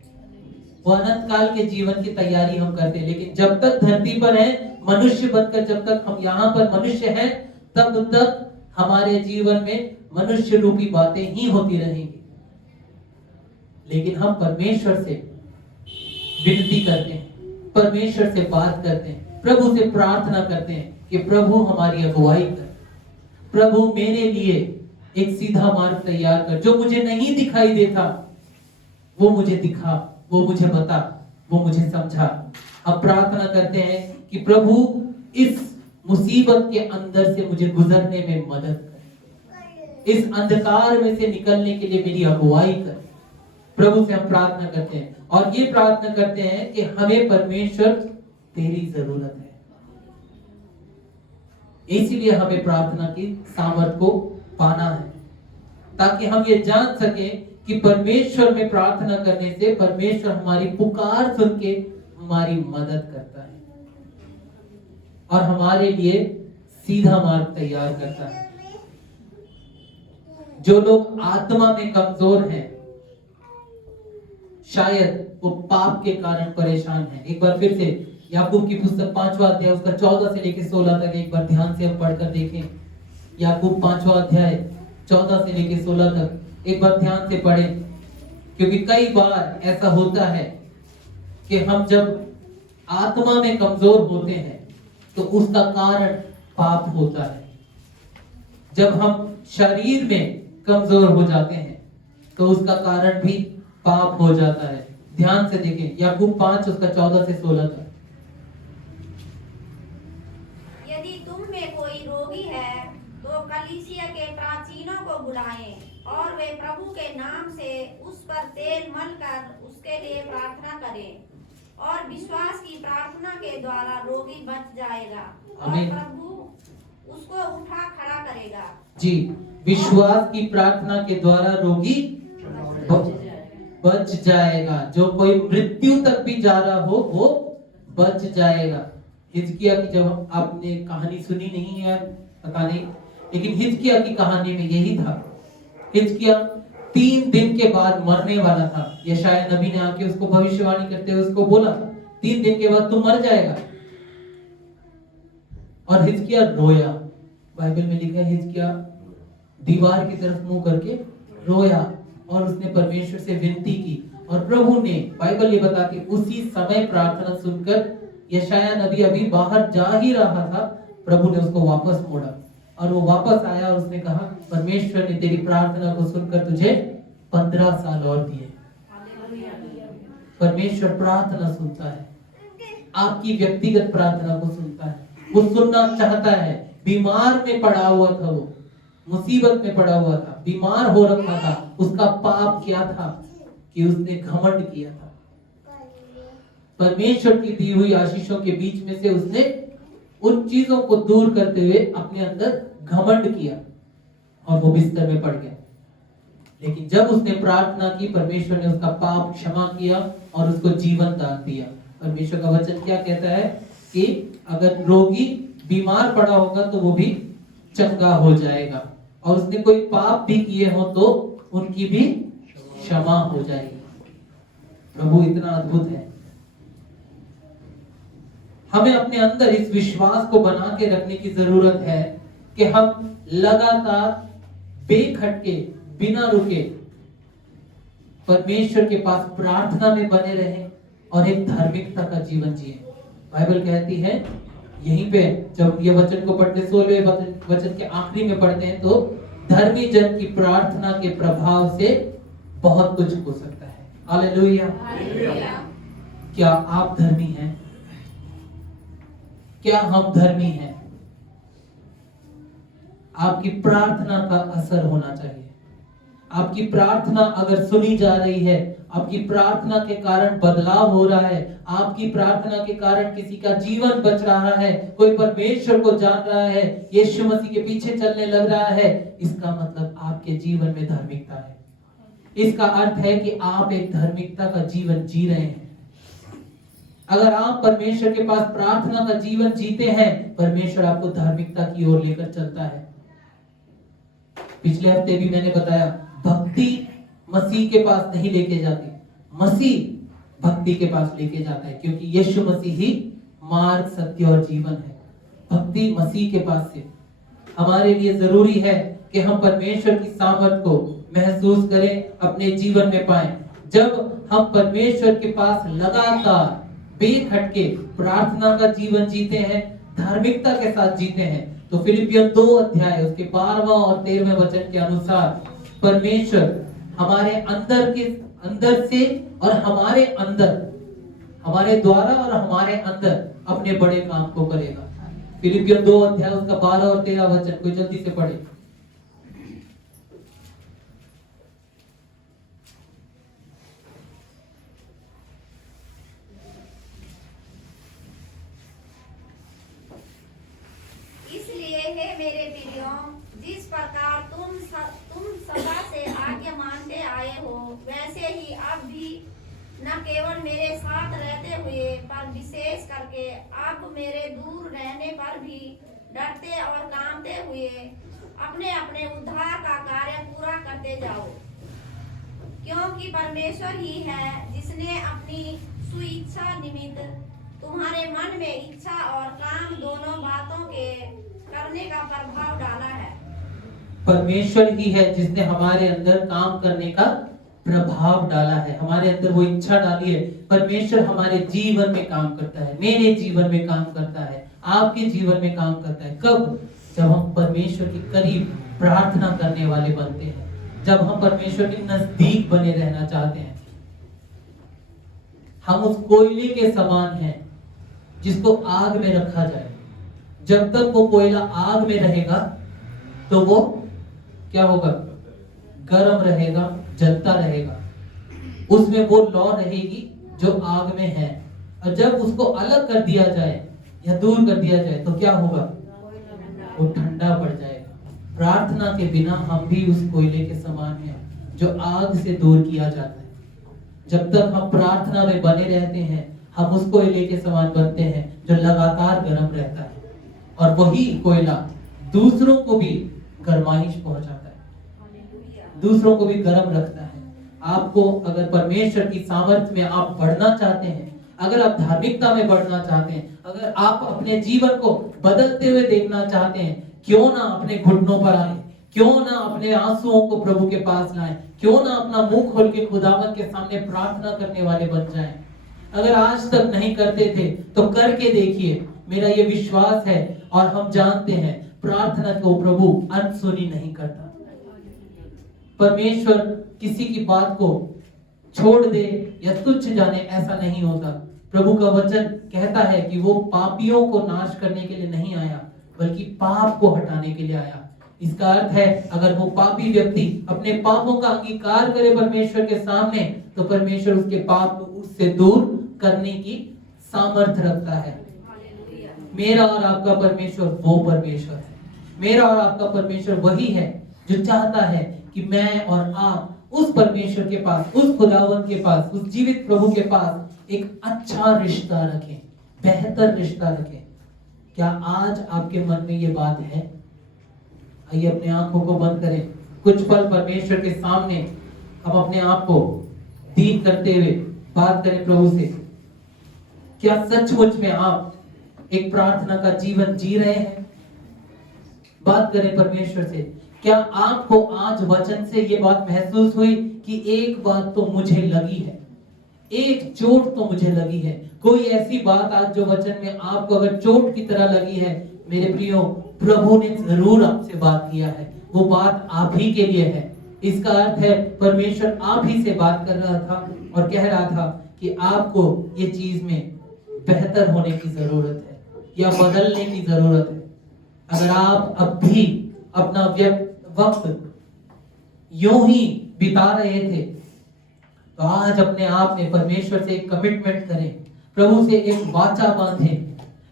वो अनंत काल के जीवन की तैयारी हम करते हैं, लेकिन जब तक धरती पर है, मनुष्य बनकर जब तक हम यहाँ पर मनुष्य हैं, तब तक हमारे जीवन में मनुष्य रूपी बातें ही होती रहेंगी। लेकिन हम परमेश्वर से विनती करते हैं, परमेश्वर से बात करते हैं, प्रभु से प्रार्थना करते हैं कि प्रभु हमारी अगुवाई कर, प्रभु मेरे लिए एक सीधा मार्ग तैयार कर, जो मुझे नहीं दिखाई देता वो मुझे दिखा, वो मुझे बता, वो मुझे समझा। हम प्रार्थना करते हैं कि प्रभु इस मुसीबत के अंदर से मुझे गुजरने में मदद कर, इस अंधकार में से निकलने के लिए मेरी अगुवाई कर। प्रभु से हम प्रार्थना करते हैं और ये प्रार्थना करते हैं कि हमें परमेश्वर तेरी जरूरत है, इसीलिए हमें प्रार्थना की सामर्थ को पाना है, ताकि हम ये जान सके कि परमेश्वर में प्रार्थना करने से परमेश्वर हमारी पुकार सुन के हमारी मदद करता है और हमारे लिए सीधा मार्ग तैयार करता है। जो लोग आत्मा में कमजोर हैं, शायद वो पाप के कारण परेशान हैं, एक बार फिर से याकूब की पुस्तक 5वां अध्याय उसका 14 से लेकर 16 तक एक बार ध्यान से हम पढ़कर देखें। याकूब 5वां अध्याय 14 से लेकर 16 तक एक बार ध्यान से पढ़ें, क्योंकि कई बार ऐसा होता है कि हम जब आत्मा में कमजोर होते हैं तो उसका कारण पाप होता है। जब हम शरीर में कमजोर हो जाते हैं तो उसका कारण भी पाप हो जाता है। ध्यान से देखें याकूब 5 उसका 14 से 16 तक। यदि तुम में कोई रोगी है तो कलीसिया के प्राचीनों को बुलाएं और वे प्रभु के नाम से उस पर तेल मलकर उसके लिए प्रार्थना करें और विश्वास की प्रार्थना के द्वारा रोगी बच जाएगा और आमीन। प्रभु उसको उठा खड़ा करेगा। जी, विश्वास की प्रार्थना के द्वारा रोगी बच जाएगा। जो कोई मृत्यु तक भी जा रहा हो वो बच जाएगा। हिजकिया की जब आपने कहानी सुनी नहीं है पता नहीं, लेकिन हिजकिया की कहानी में यही था। हिजकिया 3 दिन के बाद मरने वाला था। यशायाह नबी ने आके उसको भविष्यवाणी करते हुए उसको बोला 3 दिन के बाद तू मर जाएगा, और हिजकिया रोया। बाइबल में लिखा है हिजकिया दीवार की तरफ मुंह करके रोया और उसने परमेश्वर से विनती की, और प्रभु ने, बाइबल ये बताती उसी समय प्रार्थना सुनकर यशायाह नबी अभी बाहर जा ही रहा था, प्रभु ने उसको वापस मोड़ा और वो वापस आया और उसने कहा परमेश्वर ने तेरी प्रार्थना को सुनकर तुझे 15 साल और दिए। परमेश्वर प्रार्थना सुनता है, आपकी व्यक्तिगत प्रार्थना को सुनता है, वो सुनना चाहता है। बीमार में पड़ा हुआ था, वो मुसीबत में पड़ा हुआ था, बीमार हो रखा था। उसका पाप क्या था कि उसने घमंड किया था। परमेश्वर की दी हुई आशीषों के बीच में से उसने उन चीजों को दूर करते हुए अपने अंदर घमंड किया और वो बिस्तर में पड़ गया। लेकिन जब उसने प्रार्थना की, परमेश्वर ने उसका पाप क्षमा किया और उसको जीवन दान दिया। परमेश्वर का वचन क्या कहता है कि अगर रोगी बीमार पड़ा होगा तो वो भी चंगा हो जाएगा, और उसने कोई पाप भी किए हो तो उनकी भी क्षमा हो जाएगी। प्रभु इतना अद्भुत है। हमें अपने अंदर इस विश्वास को बना के रखने की जरूरत है कि हम लगातार बेखटके बिना रुके परमेश्वर के पास प्रार्थना में बने रहें और एक धार्मिकता का जीवन जिए। बाइबल कहती है यहीं पे, जब ये वचन को पढ़ते 16वें वचन के आखिरी में पढ़ते हैं, तो धर्मी जन की प्रार्थना के प्रभाव से बहुत कुछ हो सकता है। हालेलुया। क्या आप धर्मी हैं? क्या हम धर्मी हैं? आपकी प्रार्थना का असर होना चाहिए। आपकी प्रार्थना अगर सुनी जा रही है, आपकी प्रार्थना के कारण बदलाव हो रहा है, आपकी प्रार्थना के कारण किसी का जीवन बच रहा है, कोई परमेश्वर को जान रहा है, यीशु मसीह के पीछे चलने लग रहा है, इसका मतलब आपके जीवन में धार्मिकता है। इसका अर्थ है कि आप एक धार्मिकता का जीवन जी रहे हैं। अगर आप परमेश्वर के पास प्रार्थना का जीवन जीते हैं, परमेश्वर आपको धार्मिकता की ओर लेकर चलता है। पिछले हफ्ते भी मैंने बताया, भक्ति मसीह के पास नहीं लेके जाती, मसीह भक्ति के पास लेके जाता है, क्योंकि यीशु मसीह ही मार्ग, सत्य और जीवन है। भक्ति मसीह के पास से हमारे लिए जरूरी है कि हम परमेश्वर की सामर्थ को महसूस करें, अपने जीवन में पाएं। जब हम परमेश्वर के पास लगातार बेखटके प्रार्थना का जीवन जीते हैं, धार्मिकता के साथ जीते हैं, तो फिलिपियन 2 अध्याय उसके 12वां और 13वें वचन के अनुसार परमेश्वर हमारे अंदर से और हमारे अंदर, हमारे द्वारा और हमारे अंदर अपने बड़े काम को करेगा। फिलिपियन 2 अध्याय उसका 12 और 13 वचन, कोई जल्दी से पढ़े। इसलिए आप भी न केवल मेरे साथ रहते हुए पर विशेष करके आप मेरे दूर रहने पर भी डरते और कांपते हुए अपने अपने उद्धार का कार्य पूरा करते जाओ, क्योंकि परमेश्वर ही है जिसने अपनी सुइच्छा निमित्त तुम्हारे मन में इच्छा और काम दोनों बातों के करने का प्रभाव डाला है। परमेश्वर ही है जिसने हमारे अंदर काम करने का प्रभाव डाला है, हमारे अंदर वो इच्छा डाली है। परमेश्वर हमारे जीवन में काम करता है, मेरे जीवन में काम करता है, आपके जीवन में काम करता है। कब? जब हम परमेश्वर के करीब प्रार्थना करने वाले बनते हैं, जब हम परमेश्वर के नजदीक बने रहना चाहते हैं। हम उस कोयले के समान हैं जिसको आग में रखा जाए। जब तक वो कोयला आग में रहेगा तो वो क्या होगा? गर्म रहेगा, जलता रहेगा, उसमें वो लौ रहेगी जो आग में है। और जब उसको अलग कर दिया जाए या दूर कर दिया जाए तो क्या होगा? वो ठंडा पड़ जाएगा। प्रार्थना के बिना हम भी उस कोयले के समान हैं जो आग से दूर किया जाता है। जब तक हम प्रार्थना में बने रहते हैं हम उस कोयले के समान बनते हैं जो लगातार गर्म रहता है, और वही कोयला दूसरों को भी गर्माइश पहुंचाता है, दूसरों को भी गर्म रखता है। आपको अगर परमेश्वर की सामर्थ्य में आप बढ़ना चाहते हैं, अगर आप धार्मिकता में बढ़ना चाहते हैं, अगर आप अपने जीवन को बदलते हुए देखना चाहते हैं, क्यों ना अपने घुटनों पर आए, क्यों ना अपने आंसुओं को प्रभु के पास लाएं, क्यों ना अपना मुंह खोल के खुदावंत के सामने प्रार्थना करने वाले बन जाएं। अगर आज तक नहीं करते थे तो करके देखिए। मेरा ये विश्वास है और हम जानते हैं प्रार्थना को प्रभु अनसुनी नहीं करता। परमेश्वर किसी की बात को छोड़ दे या तुच्छ जाने, ऐसा नहीं होता। प्रभु का वचन कहता है कि वो पापियों को नाश करने के लिए नहीं आया बल्कि पाप को हटाने के लिए आया। इसका अर्थ है अगर वो पापी व्यक्ति अपने पापों का अंगीकार करे परमेश्वर के सामने तो परमेश्वर उसके पाप को उससे दूर करने की सामर्थ्य रखता है। मेरा और आपका परमेश्वर वो परमेश्वर है। मेरा और आपका परमेश्वर वही है जो चाहता है कि मैं और आप उस परमेश्वर के पास, उस खुदावंत के पास, उस जीवित प्रभु के पास एक अच्छा रिश्ता रखें, बेहतर रिश्ता रखें। क्या आज आपके मन में ये बात है? आइए अपने आंखों को बंद करें, कुछ पल परमेश्वर के सामने हम अपने आप को दीन करते हुए बात करें प्रभु से। क्या सचमुच में आप एक प्रार्थना का जीवन जी रहे हैं? बात करें परमेश्वर से। क्या आपको आज वचन से ये बात महसूस हुई कि एक बात तो मुझे लगी है, एक चोट तो मुझे लगी है? कोई ऐसी बात आज जो वचन में आपको अगर चोट की तरह लगी है, मेरे प्रियो, प्रभु ने जरूर आपसे बात किया है। वो बात आप ही के लिए है। इसका अर्थ है परमेश्वर आप ही से बात कर रहा था और कह रहा था कि आपको ये चीज में बेहतर होने की जरूरत है या बदलने की जरूरत है। अगर आप अब भी अपना वक्त यूं ही बिता रहे थे तो आज अपने आप में परमेश्वर से एक कमिटमेंट करें, प्रभु से एक वाचा बांधें,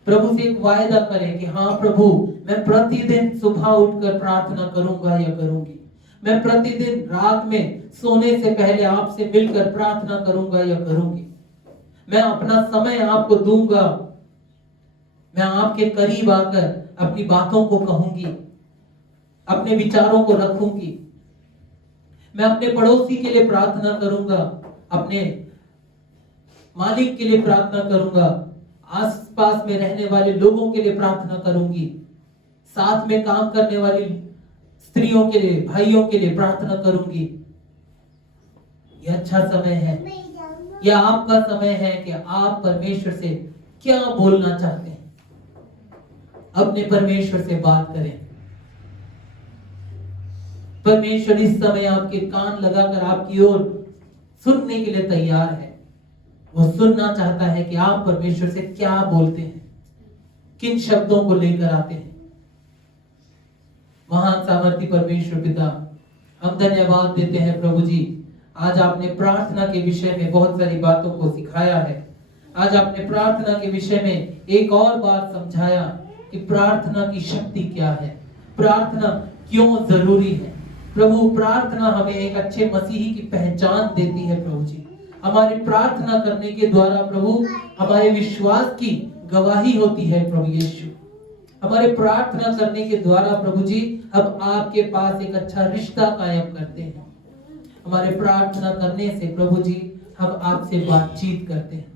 प्रभु से एक वायदा करें कि हाँ प्रभु, मैं प्रतिदिन सुबह उठकर प्रार्थना करूंगा या करूंगी। मैं प्रतिदिन रात में सोने से पहले आपसे मिलकर प्रार्थना करूंगा या करूंगी। मैं अपना समय आपको दूंगा। मैं आपके करीब आकर अपनी बातों को कहूंगी, अपने विचारों को रखूंगी। मैं अपने पड़ोसी के लिए प्रार्थना करूंगा, अपने मालिक के लिए प्रार्थना करूंगा, आसपास में रहने वाले लोगों के लिए प्रार्थना करूंगी, साथ में काम करने वाली स्त्रियों के लिए, भाइयों के लिए प्रार्थना करूंगी। यह अच्छा समय है, यह आपका समय है कि आप परमेश्वर से क्या बोलना चाहते हैं। अपने परमेश्वर से बात करें। परमेश्वर इस समय आपके कान लगाकर आपकी ओर सुनने के लिए तैयार है। वो सुनना चाहता है कि आप परमेश्वर से क्या बोलते हैं, किन शब्दों को लेकर आते हैं। महान सामर्थी परमेश्वर पिता, हम धन्यवाद देते हैं प्रभु जी। आज आपने प्रार्थना के विषय में बहुत सारी बातों को सिखाया है। आज आपने प्रार्थना के विषय में एक और बात समझाया कि प्रार्थना की शक्ति क्या है, प्रार्थना क्यों जरूरी है, प्रभु प्रार्थना हमें एक अच्छे मसीही की पहचान देती है प्रभु जी। हमारी प्रार्थना करने के द्वारा प्रभु हमारे विश्वास की गवाही होती है प्रभु यीशु। हमारे प्रार्थना करने के द्वारा प्रभु जी हम आपके पास एक अच्छा रिश्ता कायम करते हैं। हमारे प्रार्थना करने से प्रभु जी हम आपसे बातचीत करते हैं।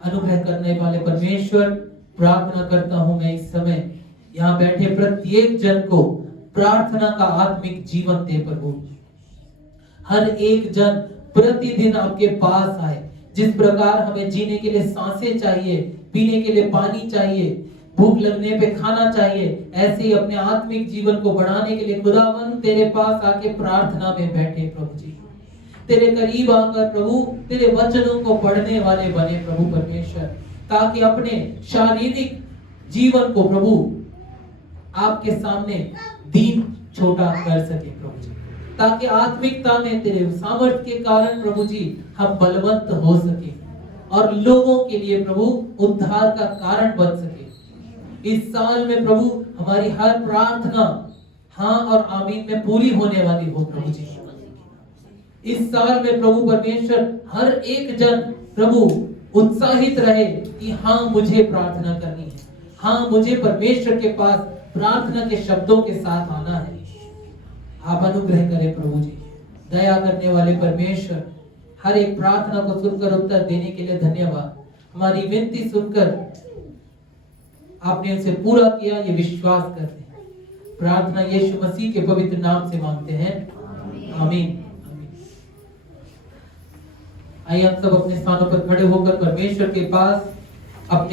अनुग्रह करने वाले परमेश्वर, प्रार्थना करता हूं मैं इस समय यहाँ बैठे प्रत्येक जन को प्रार्थना का आत्मिक जीवन दे प्रभु। हर एक जन प्रतिदिन आपके पास आए। जिस प्रकार हमें जीने के लिए सांसें चाहिए, पीने के लिए पानी चाहिए, भूख लगने पे खाना चाहिए, ऐसे ही अपने आत्मिक जीवन को बढ़ाने के लिए खुदावन तेरे पास आके प्रार्थना में बैठे प्रभु जी। तेरे करीब आकर प्रभु तेरे वचनों को पढ़ने वाले बने प्रभु परमेश्वर, ताकि अपने शारीरिक जीवन को प्रभु आपके सामने दीन छोटा कर सके प्रभु जी, ताकि आत्मिकता में तेरे सामर्थ्य के कारण प्रभु जी हम बलवंत हो सके और लोगों के लिए प्रभु उद्धार का कारण बन सके। इस साल में प्रभु हमारी हर प्रार्थना हाँ और आमीन में पूरी होने वाली हो प्रभु जी। इस साल में प्रभु परमेश्वर हर एक जन प्रभु उत्साहित रहे कि हाँ मुझे प्रार्थना करनी है, हाँ मुझे परमेश्वर के पास प्रार्थना के शब्दों के साथ आना है। आप अनुग्रह करें प्रभु जी। दया करने वाले परमेश्वर, हर एक प्रार्थना को सुनकर उत्तर देने के लिए धन्यवाद। हमारी विनती सुनकर आपने उसे पूरा किया, ये विश्वास करते हैं। प्रार्थना यीशु मसीह के पवित्र नाम से मांगते हैं, आमीन। आइए हम सब अपने स्थानों पर खड़े होकर परमेश्वर के पास अपने